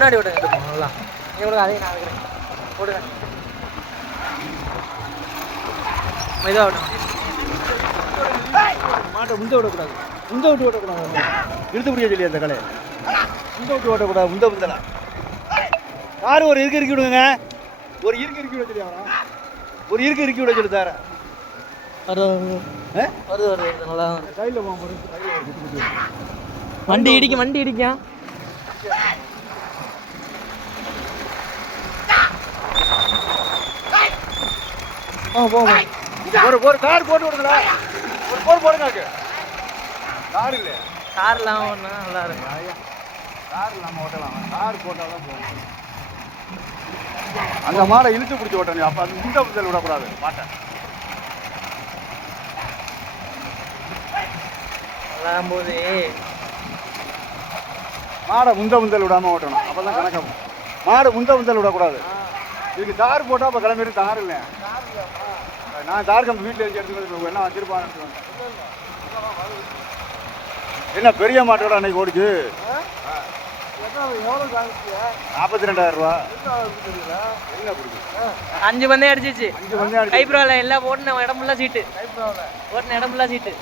முன்னாடி ஓட்டுங்க நல்லா இவங்களுக்கு அதையும் நான் வைக்கிறேன் ஓடுங்க மெதுவாக ஓட்டுங்க மாட்டை முந்த விடக்கூடாது முந்த விட்டு ஓட்டக்கூடாது இழுத்து பிடிக்க சொல்லி அந்த கலையை முந்த விட்டு ஓட்டக்கூடாது முந்தலாம் யாரும் ஒரு இறுக்கி இறுக்கி விடுங்க ஒரு இறுக்கி இறுக்கி விட சொல்லி ஒரு இறுக்கி இறுக்கி விட சொல்லி தர வருது நல்லா சைடில் போக வண்டி இடிக்கும் ஒரு கார் போட்டு விடுங்களா ஒரு போர் போடுங்க கார் இல்லையா கார் இல்லாமல் ஒன்றா நல்லா இருக்கும் கார் இல்லாமல் ஓட்டலாம் கார் போட்டால் தான் போகணும் அந்த மாடை இழுத்து பிடிச்சி ஓட்டணும் அப்போ அது முந்த முதல் விடக்கூடாது மாட்டை போது மாடை முந்தல் விடாமல் ஓட்டணும் அப்போ தான் கணக்காகும் மாடு முந்தல் விடக்கூடாது இதுக்கு தார் போட்டால் அப்போ கிளம்பிட்டு தார் இல்லை நான் தார் கம்பி வீட்டில் வச்சு எடுத்துக்கிட்டு என்ன வச்சிருப்பான்னு என்ன பெரிய மாட்டோட அன்னைக்கு ஓடிச்சு 42,000 ரூபா என்ன பிடிக்கும் 5 பந்தயம் அடிச்சிச்சு கைப்ரோவில் எல்லாம் ஓட்டின இடம் ஃபுல்லாக சீட்டு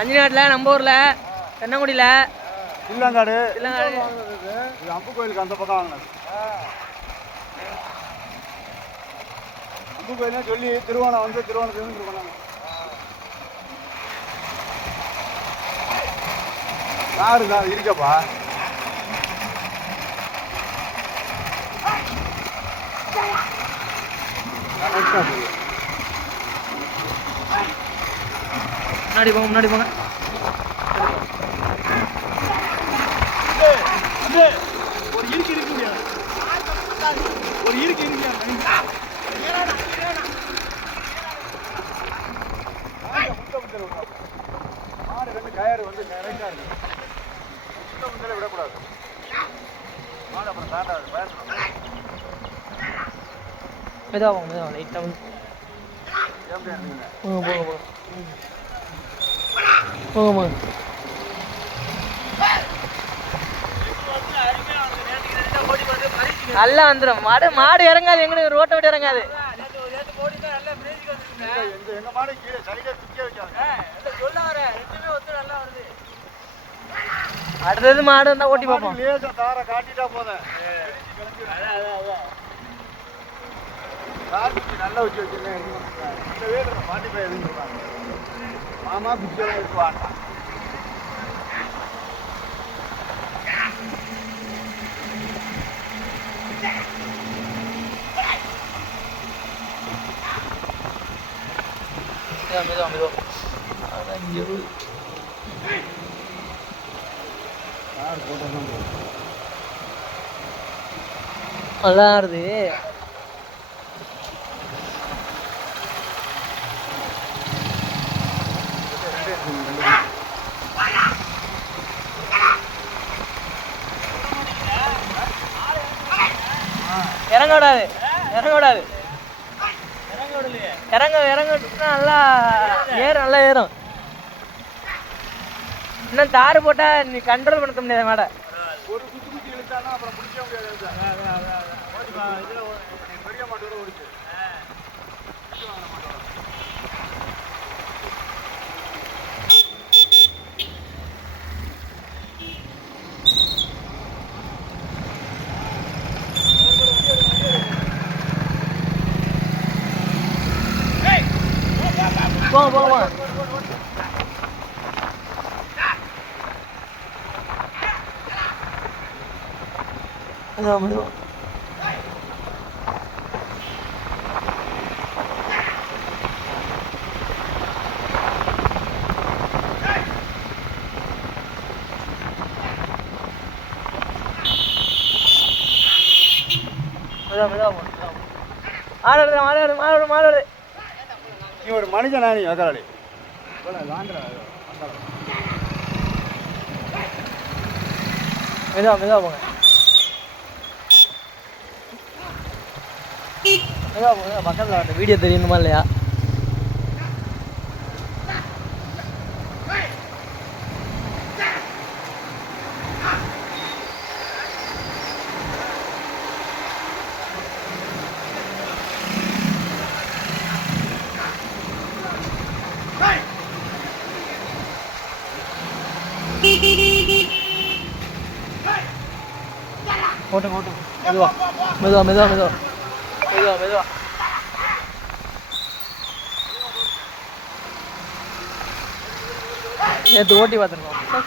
அஞ்சு நாட்டில் நம்ம ஊரில் தென்னங்குடியில் இல்லங்காடு இது அம்பு கோயிலுக்கு அந்த பக்கம் வாங்கினது அம்பு கோயில்னா சொல்லி திருவோணம் வந்து திருவோணத்துலேருந்து பண்ணாங்க காரு தான் இருக்கப்பா முன்னாடி போங்க ஒரு இருக்கு ஒரு இருக்கு மாடு ரெண்டு கயறு வந்து கரெக்டாக இருக்கு முந்தலை விடக்கூடாது மாடு அப்புறம் தாண்டாது பேசணும் மெதுவாக லைட்டாக போங்க நல்லா வந்துடும் மாடு இறங்காது எங்க ரோட்டை விட்டு இறங்காது அடுத்தது மாடு வந்தா ஓட்டி பார்ப்போம் காட்டிட்டா போதும் நல்லா வச்சு வச்சிருக்கேன் இந்த வீடு பாட்டி போய் எதுவும் சொல்றாங்க மாமா குச்சியெல்லாம் இருக்குவான் நல்லா இருது இறங்க விடாது இறங்க விட்டுனா நல்லா ஏறும் இன்னும் தாறு போட்டா நீ கண்ட்ரோல் பண்ண முடியாது மாட ஒரு குச்சி இழுத்தாலும் அப்புறம் பிடிக்க முடியாது பெரிய மாட்டோட ஓடிச்சு போங்க மாடு நீ ஒரு மனுஷனா நீ வக்காளி மெதுவா போங்க பக்கத்தில் வீடியோ தெரியணுமா இல்லையா ஓட்டுங்க ஓட்டுங்க மெதுவா மெதுவா மெதுவா மெதுவா மெதுவா மெதுவா நேற்று ஓட்டி பார்த்துருக்கோம்